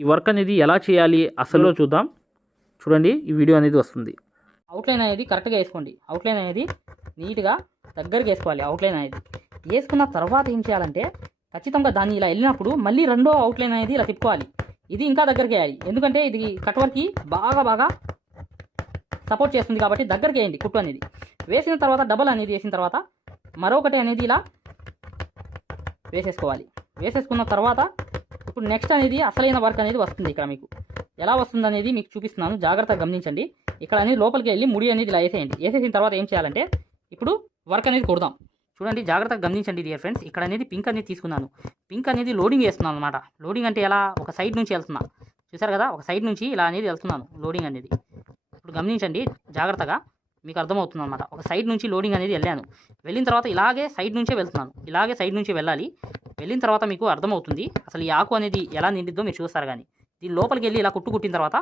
ఈ వర్క్ అనేది ఎలా చేయాలి అసలు చూద్దాం. చూడండి ఈ వీడియో అనేది వస్తుంది. అవుట్లైన్ అనేది కరెక్ట్గా వేసుకోండి. అవుట్లైన్ అనేది నీట్గా దగ్గరికి వేసుకోవాలి అవుట్లైన్ అనేది. వేసుకున్న తర్వాత ఏం చేయాలంటే ఖచ్చితంగా దాన్ని ఇలా వెళ్ళినప్పుడు మళ్ళీ రెండో అవుట్లైన్ అనేది ఇలా తిప్పుకోవాలి. ఇది ఇంకా దగ్గరికి వేయాలి. ఎందుకంటే ఇది కట్ వర్క్కి బాగా బాగా సపోర్ట్ చేస్తుంది కాబట్టి దగ్గరికి వేయండి కుట్టు అనేది. వేసిన తర్వాత డబల్ అనేది వేసిన తర్వాత మరొకటి అనేది ఇలా వేసేసుకోవాలి. వేసేసుకున్న తర్వాత ఇప్పుడు నెక్స్ట్ అనేది అసలైన వర్క్ అనేది వస్తుంది ఇక్కడ మీకు. ఎలా వస్తుంది అనేది మీకు చూపిస్తున్నాను. జాగ్రత్తగా గమనించండి. ఇక్కడ అనేది లోపలికి వెళ్ళి ముడి అనేది ఇలా వేసేయండి. వేసేసిన తర్వాత ఏం చేయాలంటే ఇప్పుడు వర్క్ అనేది కొడదాం. చూడండి జాగ్రత్తగా గమనించండి డియర్ ఫ్రెండ్స్ ఇక్కడ అనేది పింక్ అనేది తీసుకున్నాను. పింక్ అనేది లోడింగ్ వేస్తున్నాను అనమాట లోడింగ్ అంటే ఎలా? ఒక సైడ్ నుంచి వెళ్తున్నా. చూసారు కదా? ఒక సైడ్ నుంచి ఇలా అనేది వెళ్తున్నాను లోడింగ్ అనేది. ఇప్పుడు గమనించండి జాగ్రత్తగా మీకు అర్థమవుతుంది అనమాట ఒక సైడ్ నుంచి లోడింగ్ అనేది వెళ్ళాను. వెళ్ళిన తర్వాత ఇలాగే సైడ్ నుంచే వెళ్తున్నాను. ఇలాగే సైడ్ నుంచి వెళ్ళాలి. వెళ్ళిన తర్వాత మీకు అర్థమవుతుంది అసలు ఈ ఆకు అనేది ఎలా నిండిద్దో మీరు చూస్తారు కానీ. దీని లోపలికి వెళ్ళి ఇలా కుట్టు కుట్టిన తర్వాత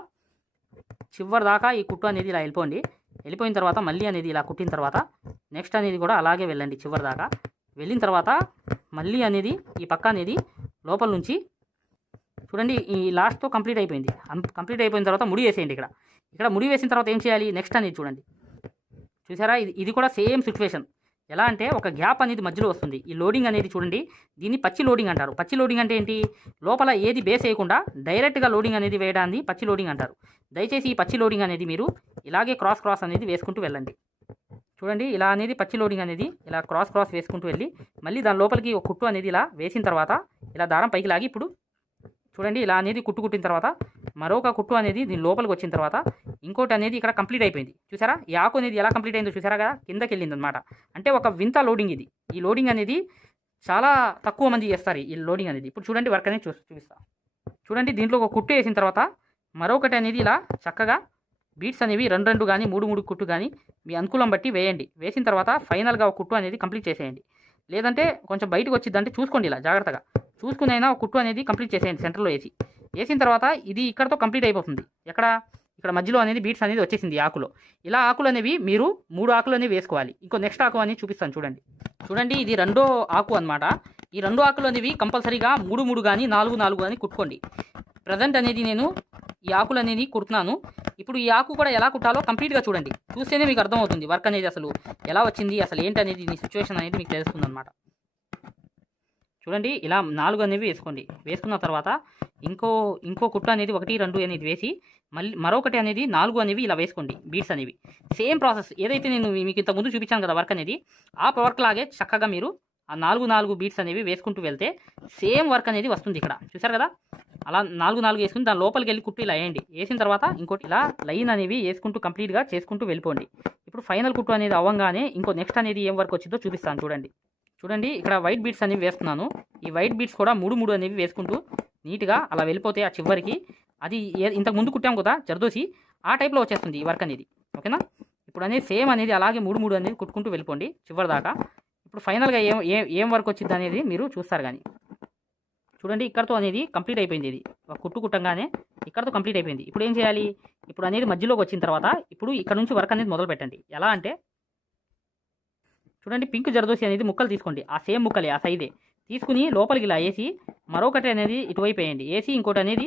చివరి దాకా ఈ కుట్టు అనేది ఇలా వెళ్ళిపోండి. వెళ్ళిపోయిన తర్వాత మళ్ళీ అనేది ఇలా కుట్టిన తర్వాత నెక్స్ట్ అనేది కూడా అలాగే వెళ్ళండి చివరి దాకా. వెళ్ళిన తర్వాత మళ్ళీ అనేది ఈ పక్క అనేది లోపల నుంచి చూడండి ఈ లాస్ట్తో కంప్లీట్ అయిపోయింది. కంప్లీట్ అయిపోయిన తర్వాత ముడి వేసేయండి ఇక్కడ. ఇక్కడ ముడి వేసిన తర్వాత ఏం చేయాలి? నెక్స్ట్ అనేది చూడండి. చూసారా? ఇది ఇది కూడా సేమ్ సిచ్యువేషన్ ఎలా అంటే ఒక గ్యాప్ అనేది మధ్యలో వస్తుంది. ఈ లోడింగ్ అనేది చూడండి దీన్ని పచ్చి లోడింగ్ అంటారు. పచ్చి లోడింగ్ అంటే ఏంటి? లోపల ఏది బేస్ వేయకుండా డైరెక్ట్గా లోడింగ్ అనేది వేయడాన్ని పచ్చి లోడింగ్ అంటారు. దయచేసి ఈ పచ్చి లోడింగ్ అనేది మీరు ఇలాగే క్రాస్ క్రాస్ అనేది వేసుకుంటూ వెళ్ళండి. చూడండి ఇలా అనేది పచ్చి లోడింగ్ అనేది ఇలా క్రాస్ క్రాస్ వేసుకుంటూ వెళ్ళి మళ్ళీ దాని లోపలికి ఒక కుట్టు అనేది ఇలా వేసిన తర్వాత ఇలా దారం పైకి లాగి ఇప్పుడు చూడండి ఇలా అనేది కుట్టు కుట్టిన తర్వాత మరొక కుట్టు అనేది దీని లోపలికి వచ్చిన తర్వాత ఇంకోటి అనేది ఇక్కడ కంప్లీట్ అయిపోయింది. చూసారా? ఈ ఆకు అనేది ఎలా కంప్లీట్ అయిందో చూసారా కదా? కిందకి వెళ్ళింది అనమాట అంటే ఒక వింత లోడింగ్ ఇది. ఈ లోడింగ్ అనేది చాలా తక్కువ మంది చేస్తారు ఈ లోడింగ్ అనేది. ఇప్పుడు చూడండి వర్క్ అనేది చూ చూపిస్తా. చూడండి దీంట్లో ఒక కుట్టు వేసిన తర్వాత మరొకటి అనేది ఇలా చక్కగా బీట్స్ అనేవి రెండు రెండు కానీ మూడు మూడు కుట్టు కానీ మీ అనుకూలం బట్టి వేయండి. వేసిన తర్వాత ఫైనల్గా ఒక కుట్టు అనేది కంప్లీట్ చేసేయండి. లేదంటే కొంచెం బయటకు వచ్చిందంటే చూసుకోండి ఇలా జాగ్రత్తగా. చూసుకుని అయినా ఒక కుట్టు అనేది కంప్లీట్ చేసేయండి సెంటర్లో వేసి. వేసిన తర్వాత ఇది ఇక్కడతో కంప్లీట్ అయిపోతుంది. ఎక్కడ? ఇక్కడ మధ్యలో అనేది బీట్స్ అనేది వచ్చేసింది ఆకులో. ఇలా ఆకులు అనేవి మీరు మూడు ఆకులు అనేవి వేసుకోవాలి. ఇంకో నెక్స్ట్ ఆకు అనేది చూపిస్తాను చూడండి. చూడండి ఇది రెండో ఆకు అనమాట ఈ రెండు ఆకులు అనేవి కంపల్సరీగా మూడు మూడు కానీ నాలుగు నాలుగు కానీ కుట్టుకోండి. ప్రజెంట్ అనేది నేను ఈ ఆకులు అనేది కుడుతున్నాను. ఇప్పుడు ఈ ఆకు కూడా ఎలా కుట్టాలో కంప్లీట్గా చూడండి. చూస్తేనే మీకు అర్థమవుతుంది వర్క్ అనేది అసలు ఎలా వచ్చింది అసలు ఏంటి అనేది దీని సిచ్యువేషన్ అనేది మీకు తెలుస్తుంది అనమాట చూడండి ఇలా నాలుగు అనేవి వేసుకోండి. వేసుకున్న తర్వాత ఇంకో ఇంకో కుట్ట అనేది ఒకటి రెండు అనేది వేసి మళ్ళీ మరొకటి అనేది నాలుగు అనేవి ఇలా వేసుకోండి బీట్స్ అనేవి. Same process. ఏదైతే నేను మీకు ఇంత ముందు చూపించాను కదా వర్క్ అనేది ఆ వర్క్ లాగే చక్కగా మీరు ఆ నాలుగు నాలుగు బీట్స్ అనేవి వేసుకుంటూ వెళ్తే సేమ్ వర్క్ అనేది వస్తుంది ఇక్కడ. చూసారు కదా? అలా నాలుగు నాలుగు వేసుకుని దాని లోపలికి వెళ్ళి కుట్టు ఇలా వేయండి. వేసిన తర్వాత ఇంకోటి ఇలా లైన్ అనేవి వేసుకుంటూ కంప్లీట్గా చేసుకుంటూ వెళ్ళిపోండి. ఇప్పుడు ఫైనల్ కుట్టు అనేది అవ్వగానే ఇంకో నెక్స్ట్ అనేది ఏం వర్క్ వచ్చిందో చూపిస్తాను చూడండి. చూడండి ఇక్కడ వైట్ బీట్స్ అనేవి వేస్తున్నాను. ఈ వైట్ బీట్స్ కూడా మూడు మూడు అనేవి వేసుకుంటూ నీట్గా అలా వెళ్ళిపోతాయి ఆ చివరికి అది ఇంతకు ముందు కుట్టాం కదా జరదోసి ఆ టైప్లో వచ్చేస్తుంది ఈ వర్క్ అనేది. ఓకేనా ఇప్పుడు అనేది సేమ్ అనేది అలాగే మూడు మూడు అనేది కుట్టుకుంటూ వెళ్ళిపోండి చివరి దాకా. ఇప్పుడు ఫైనల్గా ఏం ఏ- ఏం వర్క్ వచ్చింది అనేది మీరు చూస్తారు కానీ. చూడండి ఇక్కడతో అనేది కంప్లీట్ అయిపోయింది ఇది. ఒక కుట్టు కుట్టంగానే ఇక్కడతో కంప్లీట్ అయిపోయింది. ఇప్పుడు ఏం చేయాలి? ఇప్పుడు అనేది మధ్యలోకి వచ్చిన తర్వాత ఇప్పుడు ఇక్కడ నుంచి వర్క్ అనేది మొదలు పెట్టండి ఎలా అంటే చూడండి పింక్ జరదోసి అనేది ముక్కలు తీసుకోండి. ఆ సేమ్ ముక్కలే ఆ సైజే. తీసుకుని లోపలికి ఇలా వేసి మరొకటి అనేది ఇటువైపు వేయండి. వేసి ఇంకోటి అనేది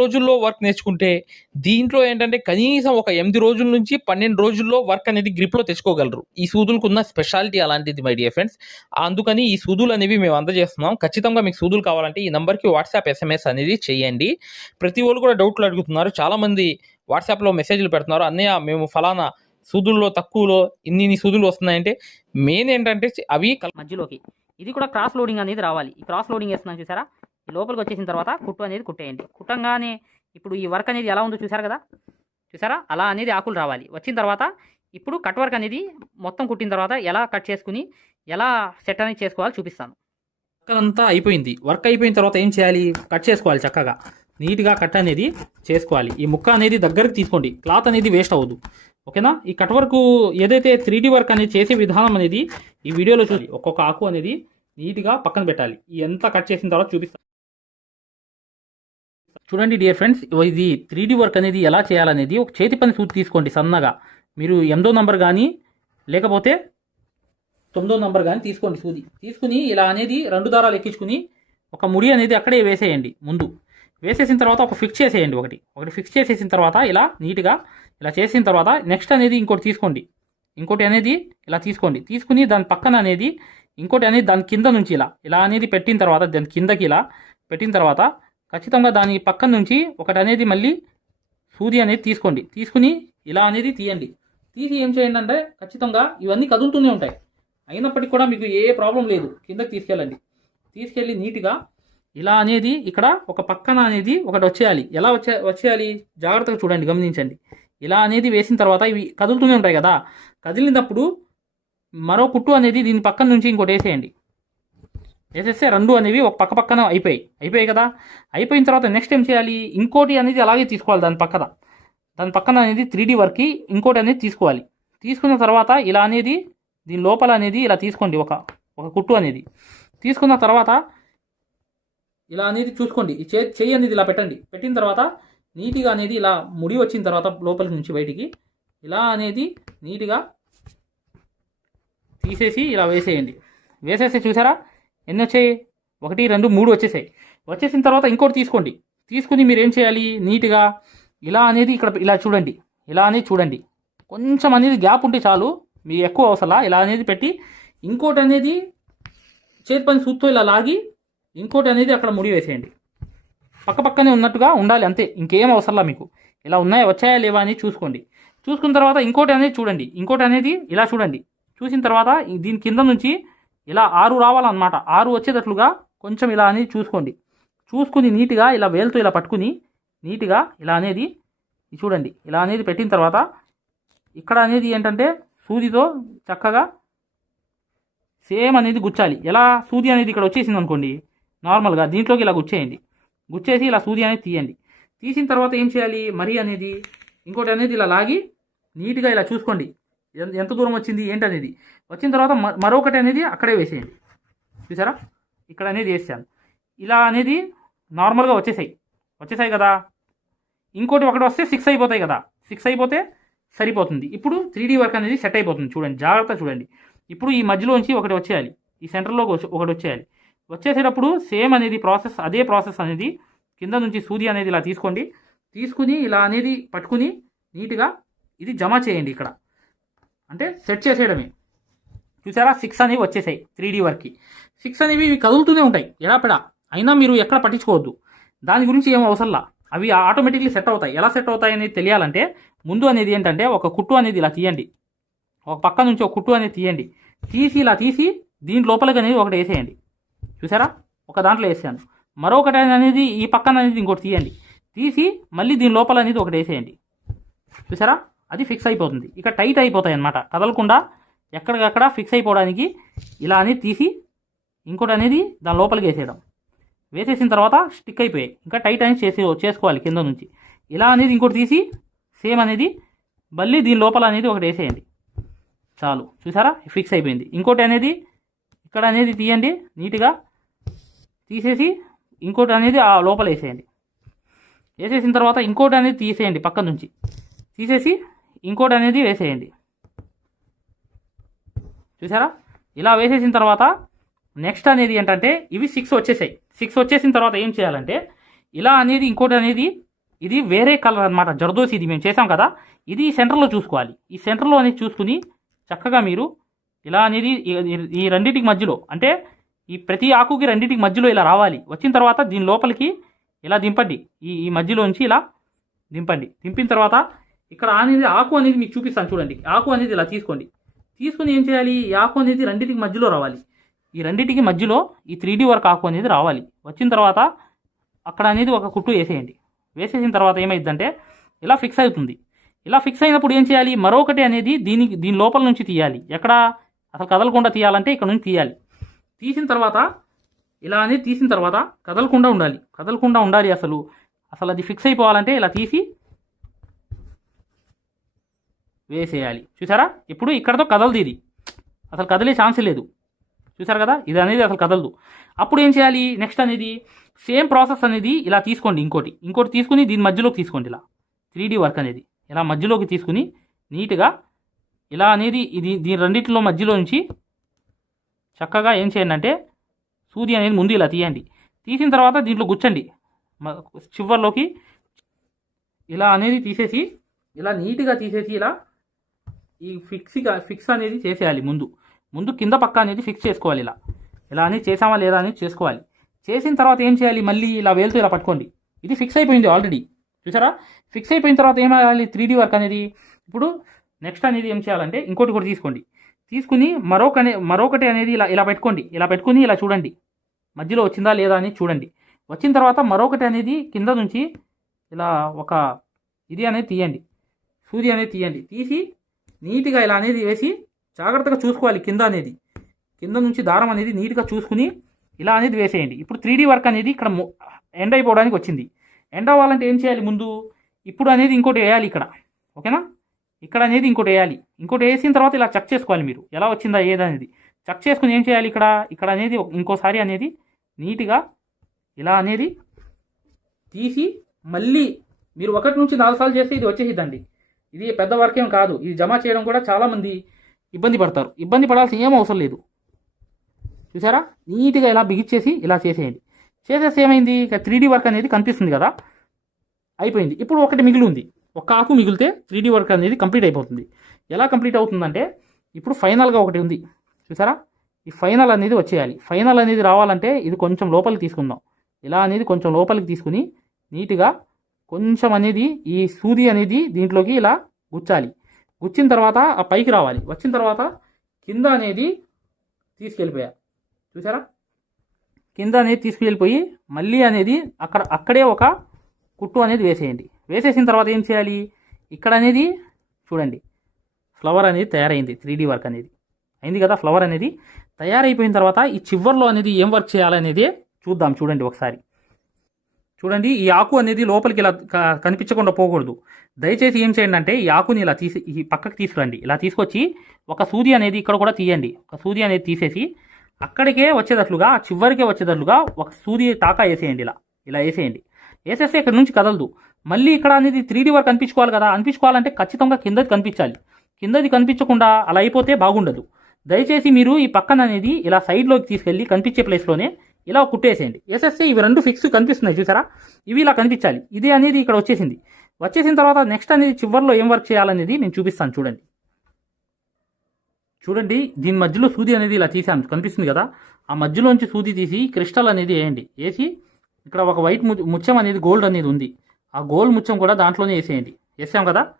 రోజుల్లో వర్క్ నేర్చుకుంటే దీంట్లో ఏంటంటే కనీసం ఒక ఎనిమిది రోజుల నుంచి పన్నెండు రోజుల్లో వర్క్ అనేది గ్రిప్లో తెచ్చుకోగలరు. ఈ సూదులకు ఉన్న స్పెషాలిటీ అలాంటిది మై డియర్ ఫ్రెండ్స్. అందుకని ఈ సూదులు అనేవి మేము అందజేస్తున్నాం. ఖచ్చితంగా మీకు సూదులు కావాలంటే ఈ నెంబర్కి వాట్సాప్ ఎస్ఎంఎస్ అనేది చేయండి. ప్రతి వాళ్ళు కూడా డౌట్లు అడుగుతున్నారు. చాలామంది వాట్సాప్లో మెసేజ్లు పెడుతున్నారు. అన్నయ్య మేము ఫలానా సూదుల్లో తక్కువలో ఇన్ని ఇన్ని సూదులు వస్తున్నాయంటే మెయిన్ ఏంటంటే అవి మధ్యలోకి. ఇది కూడా క్రాస్ లోడింగ్ అనేది రావాలి. ఈ క్రాస్ లోడింగ్ వేస్తున్నాను చూసారా? లోపలికి వచ్చేసిన తర్వాత కుట్టు అనేది కుట్టేయండి. కుట్టంగానే ఇప్పుడు ఈ వర్క్ అనేది ఎలా ఉందో చూసారు కదా? చూసారా అలా అనేది ఆకులు రావాలి. వచ్చిన తర్వాత ఇప్పుడు కట్ వర్క్ అనేది మొత్తం కుట్టిన తర్వాత ఎలా కట్ చేసుకుని ఎలా సెట్ అనేది చేసుకోవాలో చూపిస్తాను. వర్క్ అంతా అయిపోయింది. వర్క్ అయిపోయిన తర్వాత ఏం చేయాలి? కట్ చేసుకోవాలి చక్కగా. నీట్గా కట్ అనేది చేసుకోవాలి. ఈ ముక్క అనేది దగ్గరికి తీసుకోండి. క్లాత్ అనేది వేస్ట్ అవ్వదు. ఓకేనా? ఈ కట్ వర్క్ ఏదైతే త్రీ వర్క్ అనేది చేసే విధానం అనేది ఈ వీడియోలో చూసి ఒక్కొక్క ఆకు అనేది నీట్గా పక్కన పెట్టాలి. ఎంత కట్ చేసిన తర్వాత చూపిస్తాను చూడండి డియర్ ఫ్రెండ్స్ ఇది త్రీ వర్క్ అనేది ఎలా చేయాలనేది ఒక చేతి పని సూట్ తీసుకోండి సన్నగా. మీరు ఎనిమిదో నంబర్ కానీ లేకపోతే తొమ్మిదో నంబర్ కానీ తీసుకోండి సూది. తీసుకుని ఇలా అనేది రెండు దారాలు ఎక్కించుకుని ఒక ముడి అనేది అక్కడే వేసేయండి ముందు. వేసేసిన తర్వాత ఒక ఫిక్స్ చేసేయండి ఒకటి. ఒకటి ఫిక్స్ చేసేసిన తర్వాత ఇలా నీట్గా ఇలా చేసిన తర్వాత నెక్స్ట్ అనేది ఇంకోటి తీసుకోండి. ఇంకోటి అనేది ఇలా తీసుకోండి. తీసుకుని దాని పక్కన అనేది ఇంకోటి అనేది దాని కింద నుంచి ఇలా. ఇలా అనేది పెట్టిన తర్వాత దాని కిందకి ఇలా పెట్టిన తర్వాత ఖచ్చితంగా దాని పక్కన నుంచి ఒకటి అనేది మళ్ళీ సూది అనేది తీసుకోండి. తీసుకుని ఇలా అనేది తీయండి. తీసి ఏం చేయండి అంటే ఖచ్చితంగా ఇవన్నీ కదులుతూనే ఉంటాయి. అయినప్పటికీ కూడా మీకు ఏ ప్రాబ్లం లేదు. కిందకి తీసుకెళ్ళండి. తీసుకెళ్ళి నీట్గా ఇలా అనేది ఇక్కడ ఒక పక్కన అనేది ఒకటి వచ్చేయాలి. ఎలా వచ్చే వచ్చేయాలి? జాగ్రత్తగా చూడండి గమనించండి. ఇలా అనేది వేసిన తర్వాత ఇవి కదులుతూనే ఉంటాయి కదా. కదిలినప్పుడు మరో కుట్టు అనేది దీని పక్కన నుంచి ఇంకోటి వేసేయండి. వేసేస్తే రెండు అనేవి ఒక పక్క పక్కన అయిపోయాయి అయిపోయాయి కదా? అయిపోయిన తర్వాత నెక్స్ట్ ఏం చేయాలి? ఇంకోటి అనేది అలాగే తీసుకోవాలి దాని పక్కన. దాని పక్కన అనేది త్రీ డీ వర్క్కి ఇంకోటి అనేది తీసుకోవాలి. తీసుకున్న తర్వాత ఇలా అనేది దీని లోపల అనేది ఇలా తీసుకోండి ఒక ఒక కుట్టు అనేది. తీసుకున్న తర్వాత ఇలా అనేది చూసుకోండి. ఈ చే చెయ్యి అనేది ఇలా పెట్టండి. పెట్టిన తర్వాత నీట్గా అనేది ఇలా ముడి వచ్చిన తర్వాత లోపలి నుంచి బయటికి ఇలా అనేది నీట్గా తీసేసి ఇలా వేసేయండి. వేసేసి చూసారా? ఎన్ని వచ్చాయి? ఒకటి రెండు మూడు వచ్చేసాయి. వచ్చేసిన తర్వాత ఇంకోటి తీసుకోండి. తీసుకుని మీరు ఏం చేయాలి? నీట్గా ఇలా అనేది ఇక్కడ ఇలా చూడండి. ఇలా అనేది చూడండి. కొంచెం అనేది గ్యాప్ ఉంటే చాలు. మీ ఎక్కువ అవసరం ఇలా అనేది పెట్టి ఇంకోటి అనేది చేతి పని సూత్తో ఇలా లాగి ఇంకోటి అనేది అక్కడ ముడి వేసేయండి. పక్క పక్కనే ఉన్నట్టుగా ఉండాలి అంతే. ఇంకేం అవసరంలా మీకు? ఇలా ఉన్నాయా? వచ్చాయా? లేవా? అని చూసుకోండి. చూసుకున్న తర్వాత ఇంకోటి అనేది చూడండి. ఇంకోటి అనేది ఇలా చూడండి. చూసిన తర్వాత దీని కింద నుంచి ఇలా ఆరు రావాలన్నమాట. ఆరు వచ్చేటట్లుగా కొంచెం ఇలా అనేది చూసుకోండి. చూసుకుని నీట్గా ఇలా వేలుతో ఇలా పట్టుకుని నీట్గా ఇలా అనేది చూడండి. ఇలా అనేది పెట్టిన తర్వాత ఇక్కడ అనేది ఏంటంటే సూదితో చక్కగా సేమ్ అనేది గుచ్చాలి. ఎలా? సూది అనేది ఇక్కడ వచ్చేసింది అనుకోండి. నార్మల్గా దీంట్లోకి ఇలా గుచ్చేయండి. గుచ్చేసి ఇలా సూది అనేది తీయండి. తీసిన తర్వాత ఏం చేయాలి? మరీ అనేది ఇంకోటి అనేది ఇలా లాగి నీట్గా ఇలా చూసుకోండి. ఎంత దూరం వచ్చింది? ఏంటనేది. వచ్చిన తర్వాత మ- మరొకటి అనేది అక్కడే వేసేయండి. చూసారా? ఇక్కడ అనేది వేసాను ఇలా అనేది నార్మల్గా వచ్చేసాయి. వచ్చేసాయి కదా? ఇంకోటి ఒకటి వస్తే సిక్స్ అయిపోతాయి కదా? సిక్స్ అయిపోతే సరిపోతుంది. ఇప్పుడు త్రీ వర్క్ అనేది సెట్ అయిపోతుంది. చూడండి జాగ్రత్త చూడండి. ఇప్పుడు ఈ మధ్యలోంచి ఒకటి వచ్చేయాలి. ఈ సెంటర్లోకి వచ్చి- ఒకటి వచ్చేయాలి. వచ్చేసేటప్పుడు సేమ్ అనేది ప్రాసెస్ అదే ప్రాసెస్ అనేది కింద నుంచి సూది అనేది ఇలా తీసుకోండి. తీసుకుని ఇలా అనేది పట్టుకుని నీట్గా ఇది జమ చేయండి ఇక్కడ. అంటే సెట్ చేసేయడమే. చూసారా? సిక్స్ అనేవి వచ్చేసాయి త్రీ డీ వర్క్కి సిక్స్ అనేవి ఇవి కదులుతూనే ఉంటాయి. ఎడాపెడా అయినా మీరు ఎక్కడ పట్టించుకోవద్దు. దాని గురించి ఏం అవసరంలా అవి ఆటోమేటిక్లీ సెట్ అవుతాయి. ఎలా సెట్ అవుతాయి అనేది తెలియాలంటే ముందు అనేది ఏంటంటే ఒక కుట్టు అనేది ఇలా తీయండి. ఒక పక్క నుంచి ఒక కుట్టు అనేది తీయండి. తీసి ఇలా తీసి దీని లోపలికి అనేది ఒకటి వేసేయండి. చూసారా? ఒక దాంట్లో వేసాను. మరొకటి అనేది ఈ పక్కన అనేది ఇంకోటి తీయండి. తీసి మళ్ళీ దీని లోపల అనేది ఒకటి వేసేయండి. చూసారా? అది ఫిక్స్ అయిపోతుంది. ఇక టైట్ అయిపోతాయి అన్నమాట. కదలకుండా ఎక్కడికక్కడ ఫిక్స్ అయిపోవడానికి ఇలా అనేది తీసి ఇంకోటి అనేది దాని లోపలికి వేసేయడం. వేసేసిన తర్వాత స్టిక్ అయిపోయాయి. ఇంకా టైట్ అనేది చేసే చేసుకోవాలి కింద నుంచి. ఇలా అనేది ఇంకోటి తీసి సేమ్ అనేది మళ్ళీ దీని లోపల అనేది ఒకటి వేసేయండి. చాలు. చూసారా? ఫిక్స్ అయిపోయింది. ఇంకోటి అనేది ఇక్కడ అనేది తీయండి. నీట్గా తీసేసి ఇంకోటి అనేది ఆ లోపల వేసేయండి. వేసేసిన తర్వాత ఇంకోటి అనేది తీసేయండి పక్క నుంచి. తీసేసి ఇంకోటి అనేది వేసేయండి. చూసారా ఇలా వేసేసిన తర్వాత నెక్స్ట్ అనేది ఏంటంటే ఇవి సిక్స్ వచ్చేసాయి. సిక్స్ వచ్చేసిన తర్వాత ఏం చేయాలంటే ఇలా అనేది ఇంకోటి అనేది ఇది వేరే కలర్ అనమాట జర్దోసి ఇది మేము చేసాం కదా ఇది సెంటర్లో చూసుకోవాలి. ఈ సెంటర్లో అనేది చూసుకుని చక్కగా మీరు ఇలా అనేది ఈ- రెండింటికి మధ్యలో అంటే ఈ ప్రతి ఆకుకి రెండింటికి మధ్యలో ఇలా రావాలి. వచ్చిన తర్వాత దీని లోపలికి ఇలా దింపండి. ఈ ఈ మధ్యలోంచి ఇలా దింపండి. దింపిన తర్వాత ఇక్కడ అనేది ఆకు అనేది మీకు చూపిస్తాను చూడండి. ఆకు అనేది ఇలా తీసుకోండి. తీసుకుని ఏం చేయాలి? ఈ ఆకు అనేది రెండింటికి మధ్యలో రావాలి. ఈ రెండింటికి మధ్యలో ఈ త్రీ వర్క్ ఆకు అనేది రావాలి. వచ్చిన తర్వాత అక్కడ అనేది ఒక కుట్టు వేసేయండి. వేసేసిన తర్వాత ఏమైందంటే ఇలా ఫిక్స్ అవుతుంది. ఇలా ఫిక్స్ అయినప్పుడు ఏం చేయాలి? మరొకటి అనేది దీనికి దీని లోపల నుంచి తీయాలి. ఎక్కడ? అసలు కదలకుండా తీయాలంటే ఇక్కడ నుంచి తీయాలి. తీసిన తర్వాత ఇలా అనేది తీసిన తర్వాత కదలకుండా ఉండాలి. కదలకుండా ఉండాలి అసలు. అసలు అది ఫిక్స్ అయిపోవాలంటే ఇలా తీసి వేసేయాలి. చూసారా? ఇప్పుడు ఇక్కడతో కదలదు ఇది. అసలు కదిలే ఛాన్స్ లేదు. చూసారు కదా? ఇది అనేది అసలు కదలదు. అప్పుడు ఏం చేయాలి? నెక్స్ట్ అనేది సేమ్ ప్రాసెస్ అనేది ఇలా తీసుకోండి ఇంకోటి. ఇంకోటి తీసుకుని దీని మధ్యలోకి తీసుకోండి ఇలా. త్రీ వర్క్ అనేది. ఇలా మధ్యలోకి తీసుకుని నీట్గా ఇలా అనేది ఇది దీని రెండింటిలో మధ్యలో నుంచి చక్కగా ఏం చేయండి అంటే సూది అనేది ముందు ఇలా తీయండి. తీసిన తర్వాత దీంట్లో గుచ్చండి. చివర్లోకి ఇలా అనేది తీసేసి ఇలా నీట్గా తీసేసి ఇలా ఈ ఫిక్స్గా ఫిక్స్ అనేది చేసేయాలి ముందు. ముందు కింద పక్క అనేది ఫిక్స్ చేసుకోవాలి ఇలా. ఇలా అనేది చేసామా లేదా అనేది చేసుకోవాలి. చేసిన తర్వాత ఏం చేయాలి? మళ్ళీ ఇలా వేలుతో ఇలా పట్టుకోండి. ఇది ఫిక్స్ అయిపోయింది ఆల్రెడీ చూసారా? ఫిక్స్ అయిపోయిన తర్వాత ఏం చేయాలి? త్రీ వర్క్ అనేది ఇప్పుడు నెక్స్ట్ అనేది ఏం చేయాలంటే ఇంకోటి కూడా తీసుకోండి. తీసుకుని మరొక మరొకటి అనేది ఇలా ఇలా పెట్టుకోండి. ఇలా పెట్టుకుని ఇలా చూడండి. మధ్యలో వచ్చిందా లేదా అని చూడండి. వచ్చిన తర్వాత మరొకటి అనేది కింద నుంచి ఇలా ఒక ఇది అనేది తీయండి. సూది అనేది తీయండి. తీసి నీట్గా ఇలా అనేది వేసి జాగ్రత్తగా చూసుకోవాలి కింద అనేది. కింద నుంచి దారం అనేది నీట్గా చూసుకుని ఇలా అనేది వేసేయండి. ఇప్పుడు త్రీ వర్క్ అనేది ఇక్కడ ఎండ్ అయిపోవడానికి వచ్చింది. ఎండ్ అవ్వాలంటే ఏం చేయాలి ముందు? ఇప్పుడు అనేది ఇంకోటి వేయాలి ఇక్కడ. ఓకేనా? ఇక్కడ అనేది ఇంకోటి వేయాలి. ఇంకోటి వేసిన తర్వాత ఇలా చెక్ చేసుకోవాలి మీరు. ఎలా వచ్చిందా ఏదనేది చెక్ చేసుకుని ఏం చేయాలి ఇక్కడ? ఇక్కడ అనేది ఇంకోసారి అనేది నీట్గా ఇలా అనేది తీసి మళ్ళీ మీరు ఒకటి నుంచి నాలుగు సార్లు చేస్తే ఇది వచ్చేసిద్దండి. ఇది పెద్ద వర్క్ ఏం కాదు. ఇది జమ చేయడం కూడా చాలామంది ఇబ్బంది పడతారు. ఇబ్బంది పడాల్సిన ఏం అవసరం లేదు. చూసారా? నీట్గా ఇలా బిగిచ్చేసి ఇలా చేసేయండి. చేసేస్తే ఏమైంది? ఇక త్రీ వర్క్ అనేది కనిపిస్తుంది కదా? అయిపోయింది. ఇప్పుడు ఒకటి మిగిలి ఉంది ఒక ఆకు మిగిలితే త్రీ వర్క్ అనేది కంప్లీట్ అయిపోతుంది. ఎలా కంప్లీట్ అవుతుందంటే ఇప్పుడు ఫైనల్గా ఒకటి ఉంది. చూసారా? ఈ ఫైనల్ అనేది వచ్చేయాలి. ఫైనల్ అనేది రావాలంటే ఇది కొంచెం లోపలికి తీసుకుందాం. ఇలా అనేది కొంచెం లోపలికి తీసుకుని నీట్గా కొంచెం అనేది ఈ సూది అనేది దీంట్లోకి ఇలా గుచ్చాలి. గుచ్చిన తర్వాత ఆ పైకి రావాలి. వచ్చిన తర్వాత కింద అనేది తీసుకెళ్ళిపోయా చూసారా కింద అనేది తీసుకువెళ్ళిపోయి మళ్ళీ అనేది అక్కడ అక్కడే ఒక కుట్టు అనేది వేసేయండి. వేసేసిన తర్వాత ఏం చేయాలి? ఇక్కడ అనేది చూడండి. ఫ్లవర్ అనేది తయారైంది త్రీ వర్క్ అనేది. అయింది కదా ఫ్లవర్ అనేది. తయారైపోయిన తర్వాత ఈ చివర్లో అనేది ఏం వర్క్ చేయాలనేది చూద్దాం చూడండి ఒకసారి. చూడండి ఈ ఆకు అనేది లోపలికి ఇలా కనిపించకుండా పోకూడదు. దయచేసి ఏం చేయండి అంటే ఈ ఆకుని ఇలా తీసి ఈ పక్కకి తీసుకురండి. ఇలా తీసుకొచ్చి ఒక సూది అనేది ఇక్కడ కూడా తీయండి. ఒక సూది అనేది తీసేసి అక్కడికే వచ్చేటట్లుగా చివరికే వచ్చేటట్లుగా ఒక సూది తాకా వేసేయండి ఇలా. ఇలా వేసేయండి. వేసేస్తే ఇక్కడ నుంచి కదలదు. మళ్ళీ ఇక్కడ అనేది త్రీ వర్క్ కనిపించుకోవాలి కదా. అనిపించుకోవాలంటే ఖచ్చితంగా కిందది కనిపించాలి. కిందది కనిపించకుండా అలా అయిపోతే బాగుండదు. దయచేసి మీరు ఈ పక్కన అనేది ఇలా సైడ్లోకి తీసుకెళ్ళి కనిపించే ప్లేస్లోనే ఇలా కుట్టేసేయండి. ఎస్ఎస్ఏ ఇవి రెండు ఫిక్స్ కనిపిస్తున్నాయి చూసారా? ఇవి ఇలా కనిపించాలి. ఇది అనేది ఇక్కడ వచ్చేసింది. వచ్చేసిన తర్వాత నెక్స్ట్ అనేది చివర్లో ఏం వర్క్ చేయాలనేది నేను చూపిస్తాను చూడండి. చూడండి దీని మధ్యలో సూది అనేది ఇలా తీసాను కనిపిస్తుంది కదా? ఆ మధ్యలోంచి సూది తీసి క్రిస్టల్ అనేది వేయండి. వేసి ఇక్కడ ఒక వైట్ ము- ముత్యం అనేది గోల్డ్ అనేది ఉంది. ఆ గోల్డ్ ముత్యం కూడా దాంట్లోనే వేసేయండి. వేసాం కదా?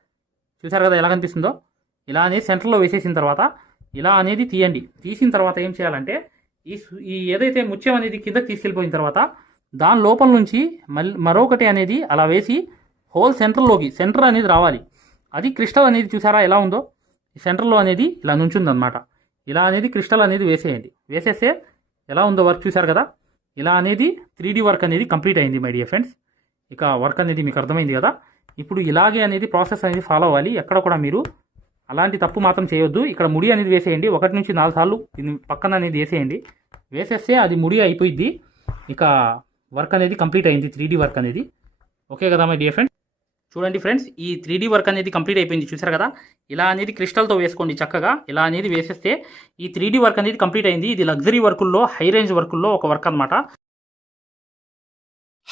చూసారు కదా ఎలా కనిపిస్తుందో? ఇలా అనేది సెంటర్లో వేసేసిన తర్వాత ఇలా అనేది తీయండి. తీసిన తర్వాత ఏం చేయాలంటే ఈ సు- ఈ ఏదైతే ముత్యం అనేది కిందకి తీసుకెళ్ళిపోయిన తర్వాత దాని లోపల నుంచి మళ్ళీ మరొకటి అనేది అలా వేసి హోల్ సెంటర్లోకి సెంటర్ అనేది రావాలి. అది క్రిస్టల్ అనేది చూసారా ఎలా ఉందో? ఈ సెంటర్లో అనేది ఇలా నుంచుందన్నమాట. ఇలా అనేది క్రిస్టల్ అనేది వేసేయండి. వేసేస్తే ఎలా ఉందో వర్క్ చూసారు కదా? ఇలా అనేది త్రీ వర్క్ అనేది కంప్లీట్ అయింది మై డియర్ ఫ్రెండ్స్. ఇక వర్క్ అనేది మీకు అర్థమైంది కదా? ఇప్పుడు ఇలాగే అనేది ప్రాసెస్ అనేది ఫాలో అవ్వాలి. ఎక్కడ కూడా మీరు అలాంటి తప్పు మాత్రం చేయొద్దు. ఇక్కడ ముడి అనేది వేసేయండి. ఒకటి నుంచి నాలుగు సార్లు పక్కన అనేది వేసేయండి. వేసేస్తే అది ముడి అయిపోయింది ఇక వర్క్ అనేది కంప్లీట్ అయింది త్రీ వర్క్ అనేది. ఓకే కదా మై డియర్ ఫ్రెండ్స్? చూడండి ఫ్రెండ్స్ ఈ త్రీ వర్క్ అనేది కంప్లీట్ అయిపోయింది చూసారు కదా? ఇలా అనేది క్రిస్టల్తో వేసుకోండి చక్కగా. ఇలా అనేది వేసేస్తే ఈ త్రీ వర్క్ అనేది కంప్లీట్ అయింది. ఇది లగ్జరీ వర్కుల్లో హై రేంజ్ వర్కుల్లో ఒక వర్క్ అనమాట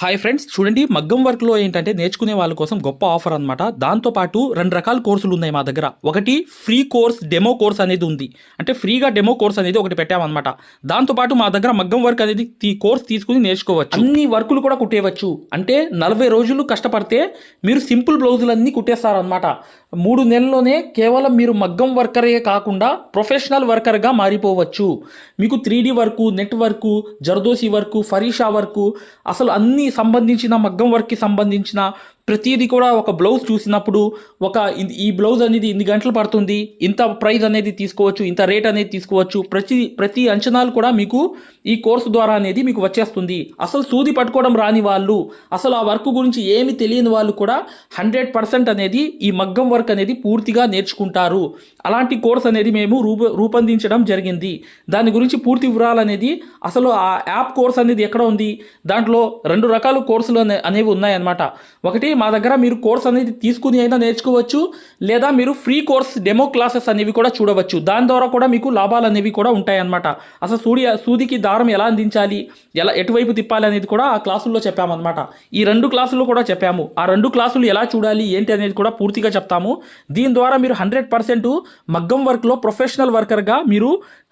హాయ్ ఫ్రెండ్స్ చూడండి మగ్గం వర్క్లో ఏంటంటే నేర్చుకునే వాళ్ళ కోసం గొప్ప ఆఫర్ అనమాట దాంతోపాటు రెండు రకాల కోర్సులు ఉన్నాయి మా దగ్గర. ఒకటి ఫ్రీ కోర్స్ డెమో కోర్స్ అనేది ఉంది. అంటే ఫ్రీగా డెమో కోర్స్ అనేది ఒకటి పెట్టామన్నమాట. దాంతోపాటు మా దగ్గర మగ్గం వర్క్ అనేది ఈ కోర్స్ తీసుకుని నేర్చుకోవచ్చు. అన్ని వర్కులు కూడా కుట్టేయవచ్చు. అంటే నలభై రోజులు కష్టపడితే మీరు సింపుల్ బ్లౌజులన్నీ కుట్టేస్తారనమాట మూడు నెలల్లోనే కేవలం మీరు మగ్గం వర్కరే కాకుండా ప్రొఫెషనల్ వర్కర్గా మారిపోవచ్చు. మీకు త్రీ వర్కు నెట్ వర్కు జర్దోసి వర్కు ఫరీషా వర్కు అసలు అన్ని సంబంధించిన మగ్గం వర్క్కి సంబంధించిన ప్రతిదీ కూడా ఒక బ్లౌజ్ చూసినప్పుడు ఒక ఈ బ్లౌజ్ అనేది ఇన్ని గంటలు పడుతుంది ఇంత ప్రైస్ అనేది తీసుకోవచ్చు ఇంత రేట్ అనేది తీసుకోవచ్చు ప్రతి ప్రతి అంచనాలు కూడా మీకు ఈ కోర్సు ద్వారా అనేది మీకు వచ్చేస్తుంది. అసలు సూది పట్టుకోవడం రాని వాళ్ళు అసలు ఆ వర్క్ గురించి ఏమి తెలియని వాళ్ళు కూడా హండ్రెడ్ పర్సెంట్ అనేది ఈ మగ్గం వర్క్ అనేది పూర్తిగా నేర్చుకుంటారు. అలాంటి కోర్స్ అనేది మేము రూప రూపొందించడం జరిగింది. దాని గురించి పూర్తి వివరాలు అనేది అసలు ఆ యాప్ కోర్స్ అనేది ఎక్కడ ఉంది దాంట్లో రెండు రకాల కోర్సులు అనే- అనేవి ఉన్నాయన్నమాట. ఒకటి మా దగ్గర మీరు కోర్స్ అనేది తీసుకుని అయినా నేర్చుకోవచ్చు లేదా మీరు ఫ్రీ కోర్స్ డెమో క్లాసెస్ అనేవి కూడా చూడవచ్చు. దాని ద్వారా కూడా మీకు లాభాలు అనేవి కూడా ఉంటాయన్నమాట. అసలు సూడి సూదికి దారం ఎలా అందించాలి ఎలా ఎటువైపు తిప్పాలి అనేది కూడా ఆ క్లాసుల్లో చెప్పామన్నమాట. ఈ రెండు క్లాసుల్లో కూడా చెప్పాము. ఆ రెండు క్లాసులు ఎలా చూడాలి ఏంటి అనేది కూడా పూర్తిగా చెప్తాము. దీని ద్వారా మీరు హండ్రెడ్ పర్సెంట్ మగ్గం వర్క్లో ప్రొఫెషనల్ వర్కర్గా మీరు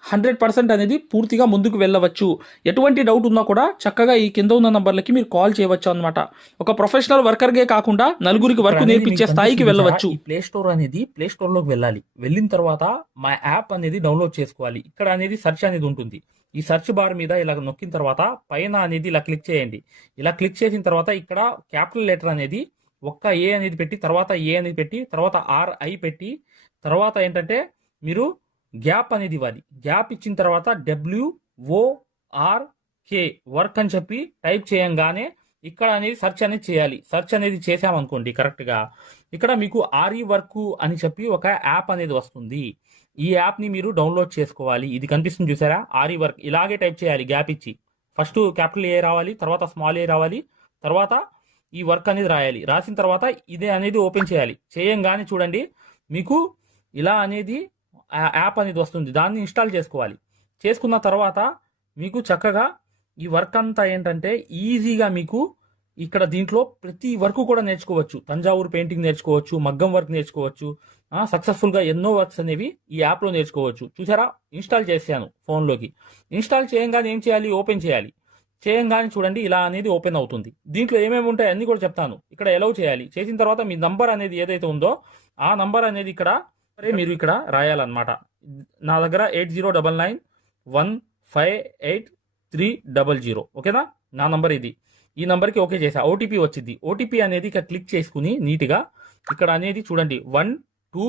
హండ్రెడ్ పర్సెంట్ అనేది పూర్తిగా ముందుకు వెళ్ళవచ్చు. ఎటువంటి డౌట్ ఉన్నా కూడా చక్కగా ఈ కింద ఉన్న నంబర్లకి మీరు కాల్ చేయవచ్చు అనమాట ఒక ప్రొఫెషనల్ వర్కర్గే కాకుండా నలుగురికి వర్క్ నేర్పించే స్థాయికి వెళ్ళవచ్చు. ప్లే స్టోర్ అనేది ప్లే స్టోర్లోకి వెళ్ళాలి. వెళ్ళిన తర్వాత మా యాప్ అనేది డౌన్లోడ్ చేసుకోవాలి. ఇక్కడ అనేది సెర్చ్ అనేది ఉంటుంది. ఈ సెర్చ్ బార్ మీద ఇలా నొక్కిన తర్వాత పైన అనేది ఇలా క్లిక్ చేయండి. ఇలా క్లిక్ చేసిన తర్వాత ఇక్కడ క్యాపిటల్ లెటర్ అనేది ఒక్క ఏ అనేది పెట్టి తర్వాత ఏ అనేది పెట్టి తర్వాత ఆర్ ఐ పెట్టి తర్వాత ఏంటంటే మీరు గ్యాప్ అనేది ఇవ్వాలి. గ్యాప్ ఇచ్చిన తర్వాత W O R K work అని చెప్పి టైప్ చేయంగానే ఇక్కడ అనేది సెర్చ్ అనేది చేయాలి. సెర్చ్ అనేది చేసామనుకోండి కరెక్ట్గా. ఇక్కడ మీకు ఆర్ఈ వర్క్ అని చెప్పి ఒక యాప్ అనేది వస్తుంది. ఈ యాప్ని మీరు డౌన్లోడ్ చేసుకోవాలి. ఇది కనిపిస్తుంది చూసారా? R E work. ఇలాగే టైప్ చేయాలి గ్యాప్ ఇచ్చి. ఫస్ట్ క్యాపిటల్ ఏ రావాలి తర్వాత స్మాల్ ఏ రావాలి తర్వాత ఈ వర్క్ అనేది రాయాలి. రాసిన తర్వాత ఇదే అనేది ఓపెన్ చేయాలి. చేయంగానే చూడండి మీకు ఇలా అనేది యాప్ అనేది వస్తుంది. దాన్ని ఇన్స్టాల్ చేసుకోవాలి. చేసుకున్న తర్వాత మీకు చక్కగా ఈ వర్క్ అంతా ఏంటంటే ఈజీగా మీకు ఇక్కడ దీంట్లో ప్రతి వర్క్ కూడా నేర్చుకోవచ్చు. తంజావూరు పెయింటింగ్ నేర్చుకోవచ్చు మగ్గం వర్క్ నేర్చుకోవచ్చు సక్సెస్ఫుల్గా ఎన్నో వర్క్స్ అనేవి ఈ యాప్లో నేర్చుకోవచ్చు. చూసారా? ఇన్స్టాల్ చేశాను ఫోన్లోకి. ఇన్స్టాల్ చేయంగానే ఏం చేయాలి? ఓపెన్ చేయాలి. చేయంగానే చూడండి ఇలా అనేది ఓపెన్ అవుతుంది. దీంట్లో ఏమేమి ఉంటాయి అన్ని కూడా చెప్తాను. ఇక్కడ ఎలవ్ చేయాలి. చేసిన తర్వాత మీ నంబర్ అనేది ఏదైతే ఉందో ఆ నంబర్ అనేది ఇక్కడ మీరు ఇక్కడ రాయాలన్నమాట. నా దగ్గర eight zero double nine one five eight three double zero ఓకేనా? నా నంబర్ ఇది. ఈ నంబర్కి ఓకే చేసా ఓటీపీ వచ్చింది. ఓటీపీ అనేది ఇక్కడ క్లిక్ చేసుకుని నీట్గా ఇక్కడ అనేది చూడండి. One two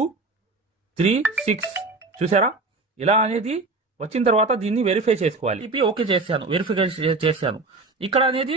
three six. చూసారా ఇలా అనేది వచ్చిన తర్వాత దీన్ని వెరిఫై చేసుకోవాలి. ఓటీపీ ఓకే చేశాను. వెరిఫికేషన్ చేశాను. ఇక్కడ అనేది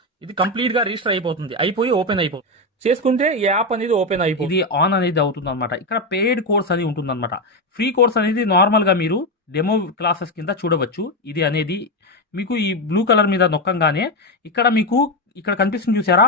ఇది కంప్లీట్గా రిజిస్టర్ అయిపోతుంది. అయిపోయి ఓపెన్ అయిపోతుంది. చేసుకుంటే ఈ యాప్ అనేది ఓపెన్ అయిపోతుంది. ఇది ఆన్ అనేది అవుతుంది అనమాట ఇక్కడ పెయిడ్ కోర్స్ అనేది ఉంటుంది అనమాట ఫ్రీ కోర్స్ అనేది నార్మల్గా మీరు డెమో క్లాసెస్ కింద చూడవచ్చు. ఇది అనేది మీకు ఈ బ్లూ కలర్ మీద నొక్కంగానే ఇక్కడ మీకు ఇక్కడ కనిపిస్తుంది చూసారా?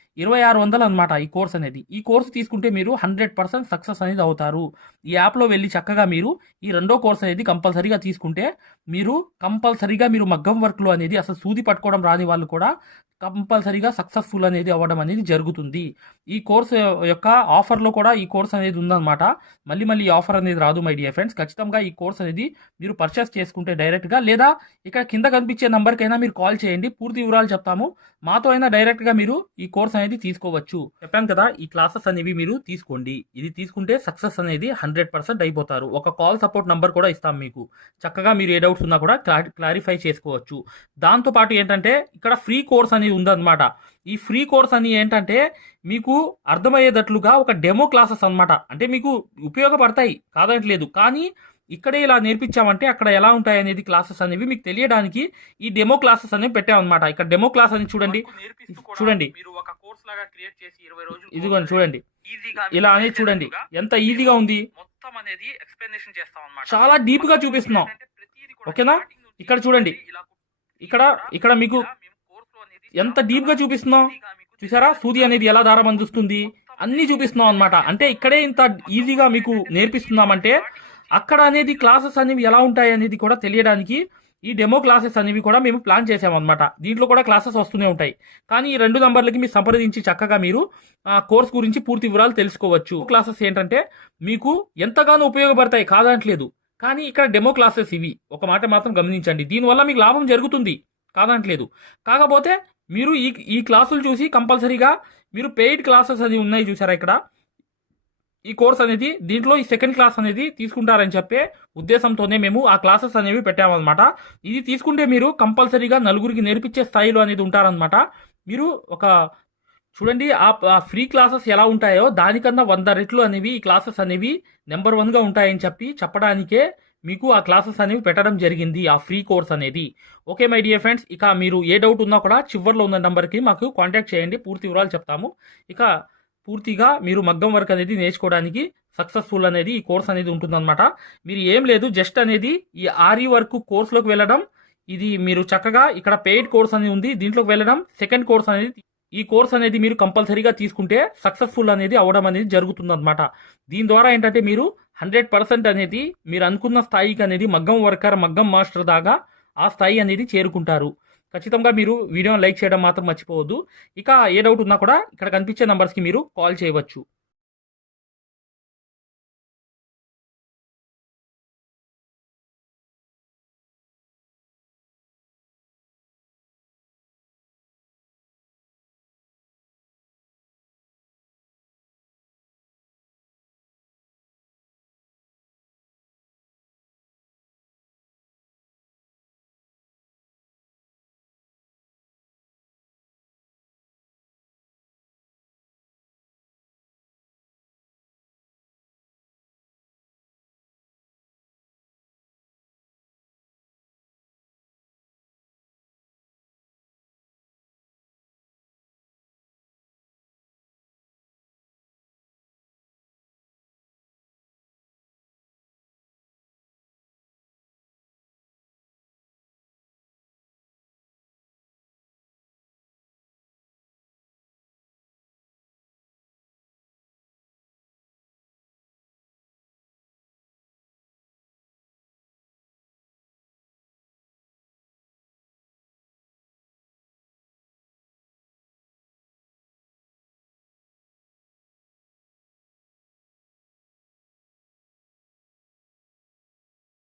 ఇరవై ఆరు వందలు అనమాట ఈ కోర్స్ అనేది. ఈ కోర్స్ తీసుకుంటే మీరు హండ్రెడ్ పర్సెంట్ సక్సెస్ అనేది అవుతారు. ఈ యాప్లో వెళ్ళి చక్కగా మీరు ఈ రెండో కోర్స్ అనేది కంపల్సరీగా తీసుకుంటే మీరు కంపల్సరీగా మీరు మగ్గం వర్క్లో అనేది అసలు సూది పట్టుకోవడం రాని వాళ్ళు కూడా కంపల్సరీగా సక్సెస్ఫుల్ అనేది అవ్వడం అనేది జరుగుతుంది. ఈ కోర్స్ యొక్క ఆఫర్లో కూడా ఈ కోర్స్ అనేది ఉందన్నమాట. మళ్ళీ మళ్ళీ ఈ ఆఫర్ అనేది రాదు మై డియర్ ఫ్రెండ్స్. ఖచ్చితంగా ఈ కోర్స్ అనేది మీరు పర్చేస్ చేసుకుంటే డైరెక్ట్గా లేదా ఇక్కడ కింద కనిపించే నెంబర్కైనా మీరు కాల్ చేయండి. పూర్తి వివరాలు చెప్తాము. మాతో అయినా డైరెక్ట్గా మీరు ఈ కోర్స్ అనేది తీసుకోవచ్చు. చెప్పాను కదా ఈ క్లాసెస్ అనేవి మీరు తీసుకోండి. ఇది తీసుకుంటే సక్సెస్ అనేది హండ్రెడ్ పర్సెంట్ అయిపోతారు. ఒక కాల్ సపోర్ట్ నెంబర్ కూడా ఇస్తాం మీకు. చక్కగా మీరు ఏ డౌట్స్ ఉన్నా కూడా క్లారిఫై చేసుకోవచ్చు. దాంతోపాటు ఏంటంటే ఇక్కడ ఫ్రీ కోర్స్ అనేది ఉందన్నమాట. ఈ ఫ్రీ కోర్స్ అని ఏంటంటే మీకు అర్థమయ్యేటట్లుగా ఒక డెమో క్లాసెస్ అన్నమాట. అంటే మీకు ఉపయోగపడతాయి కాదనట్లేదు కానీ ఇక్కడే ఇలా నేర్పించామంటే అక్కడ ఎలా ఉంటాయి అనేది క్లాసెస్ అనేవి మీకు తెలియడానికి ఈ డెమో క్లాసెస్ అనేవి పెట్టామన్నమాట. ఇక్కడ డెమో క్లాస్ అని చూడండి. చూడండి. మీరు ఒక కోర్స్ లాగా క్రియేట్ చేసి ఇరవై రోజులు ఇదిగోండి చూడండి. ఇలా అనేది చూడండి. ఎంత ఈజీగా ఉంది. మొత్తం అనేది ఎక్స్ప్లెనేషన్ చేస్తాం అన్నమాట చాలా డీప్గా చూపిస్తున్నాం. ఓకేనా? ఇక్కడ చూడండి. ఇక్కడ ఇక్కడ మీకు ఎంత డీప్గా చూపిస్తున్నాం చూసారా? సూది అనేది ఎలా దారం అందిస్తుంది? అన్ని చూపిస్తున్నాం అన్నమాట. అంటే ఇక్కడే ఇంత ఈజీగా మీకు నేర్పిస్తున్నామంటే అక్కడ అనేది క్లాసెస్ అనేవి ఎలా ఉంటాయి అనేది కూడా తెలియడానికి ఈ డెమో క్లాసెస్ అనేవి కూడా మేము ప్లాన్ చేసామన్నమాట దీంట్లో కూడా క్లాసెస్ వస్తూనే ఉంటాయి. కానీ ఈ రెండు నంబర్లకి మీరు సంప్రదించి చక్కగా మీరు ఆ కోర్స్ గురించి పూర్తి వివరాలు తెలుసుకోవచ్చు. క్లాసెస్ ఏంటంటే మీకు ఎంతగానో ఉపయోగపడతాయి కాదనట్లేదు కానీ ఇక్కడ డెమో క్లాసెస్ ఇవి. ఒక మాట మాత్రం గమనించండి. దీనివల్ల మీకు లాభం జరుగుతుంది. కాదనట్లేదు కాకపోతే మీరు ఈ ఈ క్లాసులు చూసి కంపల్సరీగా మీరు పెయిడ్ క్లాసెస్ అది ఉన్నాయి చూసారా ఇక్కడ? ఈ కోర్స్ అనేది దీంట్లో ఈ సెకండ్ క్లాస్ అనేది తీసుకుంటారని చెప్పే ఉద్దేశంతోనే మేము ఆ క్లాసెస్ అనేవి పెట్టామన్నమాట. ఇది తీసుకుంటే మీరు కంపల్సరీగా నలుగురికి నేర్పించే స్థాయిలో అనేది ఉంటారనమాట మీరు ఒక చూడండి ఆ ఫ్రీ క్లాసెస్ ఎలా ఉంటాయో దానికన్నా వంద రెట్లు అనేవి ఈ క్లాసెస్ అనేవి నెంబర్ వన్గా ఉంటాయని చెప్పి చెప్పడానికే మీకు ఆ క్లాసెస్ అనేవి పెట్టడం జరిగింది ఆ ఫ్రీ కోర్స్ అనేది. ఓకే మై డియర్ ఫ్రెండ్స్ ఇక మీరు ఏ డౌట్ ఉన్నా కూడా చివరిలో ఉన్న నెంబర్కి మాకు కాంటాక్ట్ చేయండి పూర్తి వివరాలు చెప్తాము. ఇక పూర్తిగా మీరు మగ్గం వర్క్ అనేది నేర్చుకోవడానికి సక్సెస్ఫుల్ అనేది ఈ కోర్స్ అనేది ఉంటుందన్నమాట. మీరు ఏం లేదు జస్ట్ అనేది ఈ ఆర్ఈ వర్క్ కోర్సులోకి వెళ్ళడం ఇది మీరు చక్కగా ఇక్కడ పెయిడ్ కోర్స్ అనేది ఉంది దీంట్లోకి వెళ్ళడం సెకండ్ కోర్స్ అనేది ఈ కోర్స్ అనేది మీరు కంపల్సరీగా తీసుకుంటే సక్సెస్ఫుల్ అనేది అవడం అనేది జరుగుతుంది అనమాట దీని ద్వారా ఏంటంటే మీరు హండ్రెడ్ పర్సెంట్ అనేది మీరు అనుకున్న స్థాయికి అనేది మగ్గం వర్కర్ మగ్గం మాస్టర్ దాకా ఆ స్థాయి అనేది చేరుకుంటారు. ఖచ్చితంగా మీరు వీడియోని లైక్ చేయడం మాత్రం మర్చిపోవద్దు. ఇక ఏ డౌట్ ఉన్నా కూడా ఇక్కడ కనిపించే నంబర్స్కి మీరు కాల్ చేయవచ్చు.